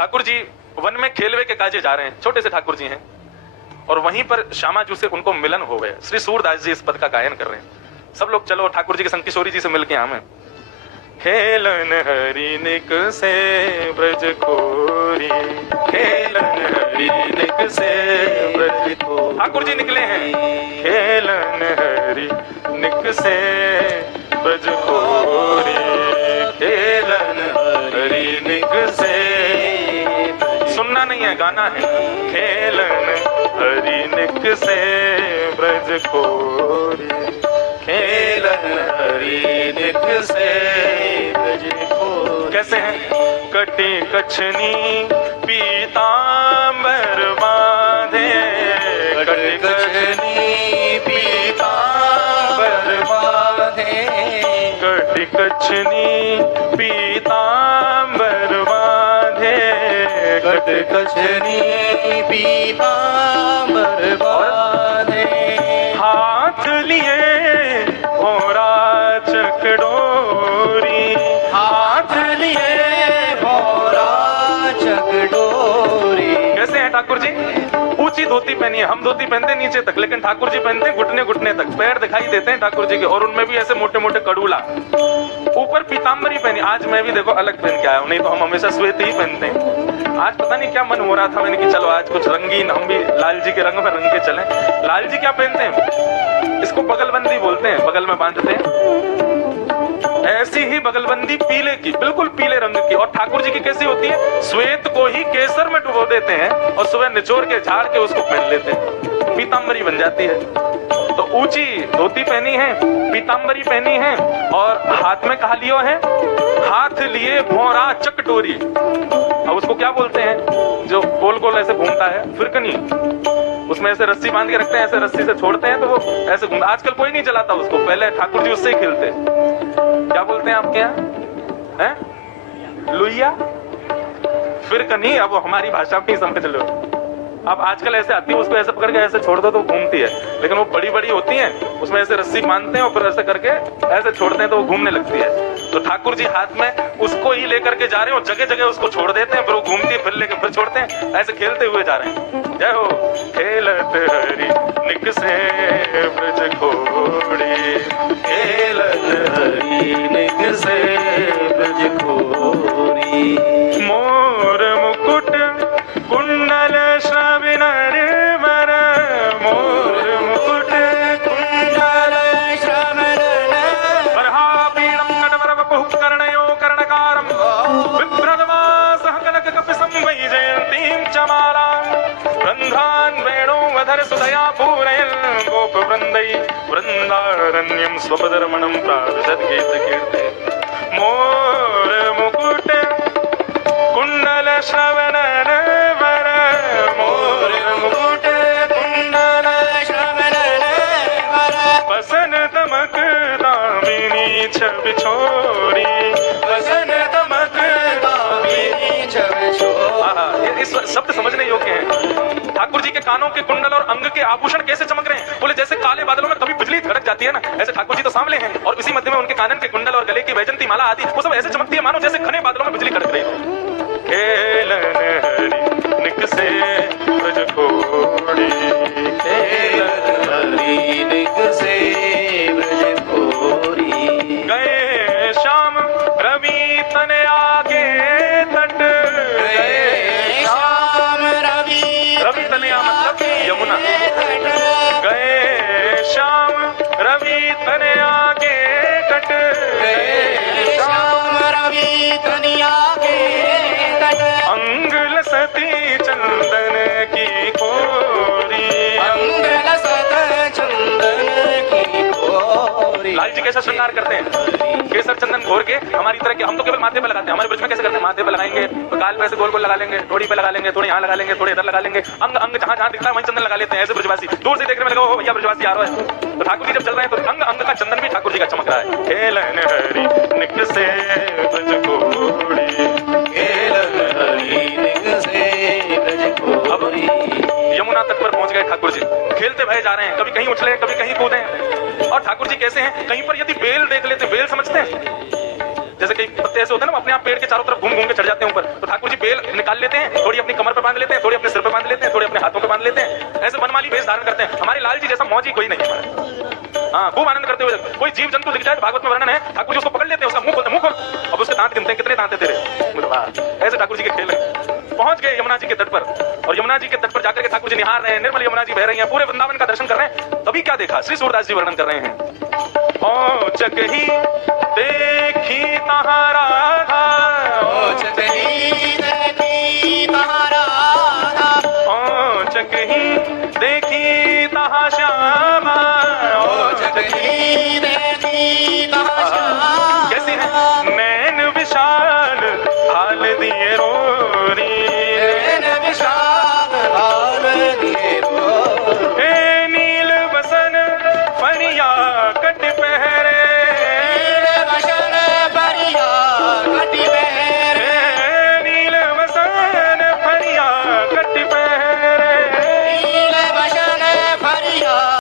Thakur ji one में खेलवे के काजे जा रहे हैं, छोटे से ठाकुर जी हैं, और वहीं पर श्यामाजू से उनको मिलन हो गए। श्री सूरदास जी इस पद का गायन कर रहे हैं। सब लोग चलो ठाकुर जी के संग किशोरी जी से मिलके आवे। खेलन हरि निक से ब्रज खोरी, खेलन हरि निक से ब्रज खोरी। ठाकुर जी निकले हैं, खेलन हरि निक से ब्रज खोरी, खेलन हरि निक से। सुनना नहीं है, गाना है। खेलन हरि निक से ब्रज खोरी, खेलन हरि निक से ब्रज खोरी। कैसे हैं? कटी कछनी पीतांबर बांधे, कटी कछनी पीतांबर बांधे, कटी कछनी पीतांबर बांधे, कटी कछनी पीतांबर बांधे। हाथ लिए भोरा चकडोरी, हाथ लिए भोरा चकडोरी। कैसे हैं ठाकुर जी? ऊंची धोती पहनी है, हम धोती पहनते नीचे तक, लेकिन ठाकुर जी पहनते हैं घुटने घुटने तक, पैर दिखाई देते हैं ठाकुर जी के, और उनमें भी ऐसे मोटे मोटे कड़ूला। ऊपर पीतांबरी पहनी। आज मैं भी देखो अलग पहन के आया हूं, नहीं तो हम हमेशा श्वेत ही पहनते हैं। आज पता नहीं क्या मन हो रहा था, मैंने कि चलो आज कुछ रंगीन, हम भी लाल जी के रंग में रंग के चलें। लाल जी क्या पहनते हैं? इसको बगलबंदी बोलते हैं, बगल में बांधते हैं। ऐसी ही बगलबंदी पीले की, बिल्कुल पीले रंग की। और ठाकुर जी की कैसी होती है? श्वेत को ही केसर में डुबो देते हैं और सुबह निचोड़ के झाड़ के उसको पहन लेते हैं, पीतांबरी बन जाती है। तो ऊंची धोती पहनी है, पीतांबरी पहनी है, और हाथ में कहा लियो है, हाथ लिए भौरा चकडोरी। अब उसको क्या बोलते हैं? जो गोल गोल ऐसे घूमता है, फिरकनी। उसमें ऐसे रस्सी बांध के रखते हैं, ऐसे रस्सी से छोड़ते हैं तो वो ऐसे घूमता। आजकल कोई नहीं चलाता उसको, पहले ठाकुर जी उससे ही खेलते। क्या बोलते हैं आपके यहाँ? हैं? लुइया, फिरकनी। अब वो हमारी भाषा में ही समझ लो। अब आजकल ऐसे आती है, उसको ऐसे पकड़ के ऐसे छोड़ दो तो घूमती है, लेकिन वो बड़ी बड़ी होती हैं, उसमें ऐसे रस्सी बांधते हैं और फिर ऐसे करके ऐसे छोड़ते हैं तो वो घूमने लगती है। तो ठाकुर जी हाथ में उसको ही लेकर के जा रहे हो, जगह जगह उसको छोड़ देते हैं, फिर वो घूमती है, फिर लेकर फिर छोड़ते हैं, ऐसे खेलते हुए जा रहे हैं। जय हो। खेलत हरि निक से ब्रज खोड़ी, खेलत हरि निक से ब्रज खोड़ी। मोर मुकुट कुंडल श्रवण वर, मोर मुकुट कुंडल श्रवण वरहापीडं नटवर वपुः कर्णयो कर्णकारं बिभ्रद्वासः कनककपिशं वैजयन्तीं च मालां रन्ध्रान् वेणोऽधर सुधया पूरयन् गोपवृन्दै वृन्दारण्यं स्वपदरमणं प्राविशद्गीतकीर्ते। मोर मुकुट कुंडल श्रवण वर, मोर मुकुट कुंडल श्रवण वर, बसन दमक दामिनी छवि छोरी, बसन दमक दामिनी छवि छोरी। इस शब्द समझने योग्य हैं। ठाकुर जी के कानों के कुंडल और अंग के आभूषण कैसे चमक रहे हैं? बोले जैसे काले बादलों में कभी बिजली धड़क जाती है ना, ऐसे ठाकुर जी तो सांवले हैं, और इसी मध्य में उनके कानन के कुंडल और गले की वैजंती माला आदि वो सब ऐसे चमकती है मानो जैसे घने बादलों में बिजली कड़क रही हो। खेलन हरि निक से ब्रज खोड़ी, खेलन हरि निक से ब्रज खोड़ी। गए श्याम रवि तन आगे तट, गए श्याम रवि तनया मतलब यमुना। गए श्याम रवि तन आगे तट, गए श्याम रवि तन आगे तट। अंगल सती चंदन की कोरी, अंगल सत चंदन की कोरी। लाल जी कैसा श्रृंगार करते हैं? केसर चंदन घोर के, हमारी तरह के हम तो केवल माथे पे लगाते हैं, हमारे ब्रज में कैसे करते हैं? माथे पे लगाएंगे, गाल पे ऐसे गोल गोल लगा लेंगे, थोड़ी पे लगा लेंगे, थोड़ी यहाँ लगा लेंगे, थोड़ी इधर लगा लेंगे, अंग अंग जहाँ जहाँ दिखता है वहीं चंदन लगा लेते हैं। ऐसे ब्रजवासी दूर से देखने में लगा, ओ भैया ब्रजवासी आ रहा है। तो ठाकुर जी जब चल रहे हैं तो अंग अंग का चंदन भी ठाकुर जी का चमक रहा है। खेलन हरि निक से ब्रज खोड़ी, खेलन हरि निक से ब्रज खोड़ी। यमुना तट पर पहुंच गए ठाकुर जी, खेलते भय जा रहे हैं, कभी कहीं उछले कभी कहीं कूदे। और ठाकुर जी कैसे हैं? कहीं पर यदि बेल देख लेते, बेल समझते हैं? जैसे जैसे कई पत्ते ऐसे होते हैं ना, अपने आप पेड़ के चारों तरफ घूम घूम के चढ़ जाते हैं ऊपर, तो ठाकुर जी बेल निकाल लेते हैं, थोड़ी अपनी कमर पे बांध लेते हैं, थोड़ी अपने सिर पे बांध लेते हैं, थोड़ी अपने हाथों पे बांध लेते हैं, ऐसे बनमाली वेश धारण करते हैं। हमारे लाल जी जैसा मौजी कोई नहीं है। हाँ, खूब आनंद करते हुए कोई जीव जंतु दिख जाए, भागवत में वर्णन है, ठाकुर जी उसको पकड़ लेते हैं, उसका मुंह खोलते, मुंह खोल, अब उसके दांत गिनते हैं कितने दांत है तेरे। ऐसे ठाकुर जी के खेल है। पहुंच गए यमुना जी के तट पर, और यमुना जी के तट पर जाकर के ठाकुर जी निहार रहे हैं, निर्मल यमुना जी बह रही हैं, पूरे वृंदावन का दर्शन कर रहे हैं। तभी क्या देखा, श्री सूरदास जी वर्णन कर रहे हैं। ओ जगही देखी तहां राधा, ओ जगही देखी तहां राधा, ओ जगही देखी तहां श्यामा, ओ जगही देखी तहां श्यामा। कैसी है नैन विशाल हाल दिए रोरी, नैन विशाल